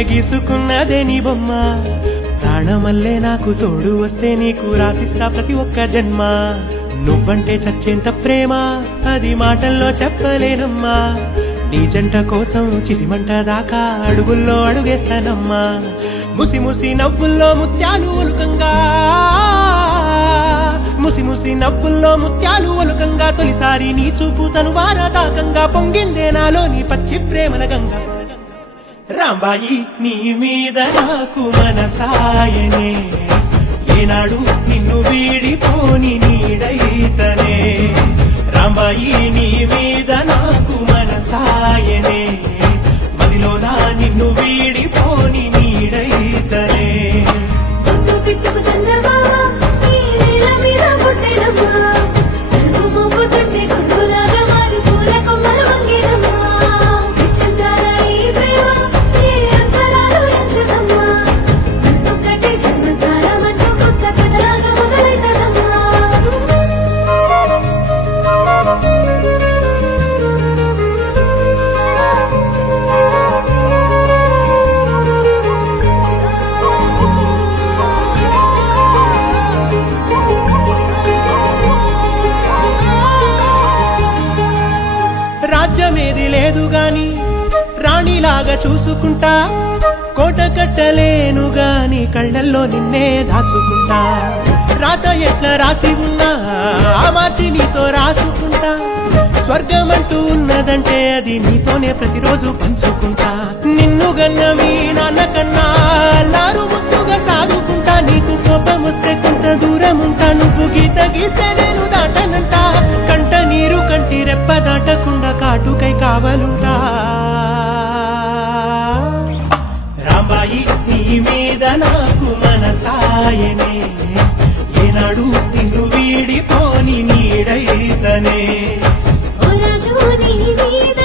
నువ్వే గీసుకున్నదే నీ బొమ్మ ప్రాణమల్లే నాకు తోడు వస్తే నీకు రాసిస్తా ప్రతి ఒక్క జన్మ నువ్వంటే చచ్చేంత ప్రేమ అది మాటల్లో చెప్పలేనమ్మా నీ జంట కోసం చితిమంట దాకా అడుగుల్లో అడుగేస్తానమ్మా ముసి ముసి నవ్వుల్లో ముత్యాలు ఒలుకంగా ముసి ముసి నవ్వుల్లో ముత్యాలు ఒలుకంగా తొలిసారి నీ చూపు తను వారదాకంగా పొంగిందే నాలో నీ పచ్చి ప్రేమల గంగా రాంబాయి నీ మీద నాకు మనసాయనే ఏనాడు నిన్ను వీడిపోని నీడైతనే రాంబాయి నీ మీద నాకు మనసాయనే మదిలోనా నిన్ను వీడిపోని నీడైతనే పొట్టు పిట్టుకు చందమామ ఈ నేల మీద పుట్టెనమ్మా అడుగు మోపు తొట్టి గుండులాగా మారి పూల కొమ్మలు వంగేనమ్మా చంద్రాల ఈ ప్రేమ ఏ అంతరాలు ఎంచుదమ్మా మనసొక్కటి జన్మస్థానం అంటూ కొత్త కథలాగా మొదలైతదమ్మా రాజ్యమేది లేదు గాని రాణిలాగా చూసుకుంటా కోట కట్టలేను గాని కళ్ళల్లో నిన్నే దాచుకుంటా రాత ఎట్లా రాసి ఉన్నా ఆ మార్చి నీతో రాసుకుంటా స్వర్గమంటూ ఉన్నదంటే అది నీతోనే ప్రతిరోజు పంచుకుంటా నిన్ను గన్న మీ నాన్న కన్నా లారు ముద్దుగా సాదుకుంటా నీకు కోపం వస్తే కొంత దూరం ఉంటా నువ్వు గీత గీస్తే నేను దాటనంట కంట నీరు కంటి రెప్ప దాటకుండా కాటుకై కావలుంటా రాంబాయి నీ మీద నాకు మనసాయనే ఏనాడు నిన్ను వీడిపోని నీడైతనే ఓ రాజు నీ మీద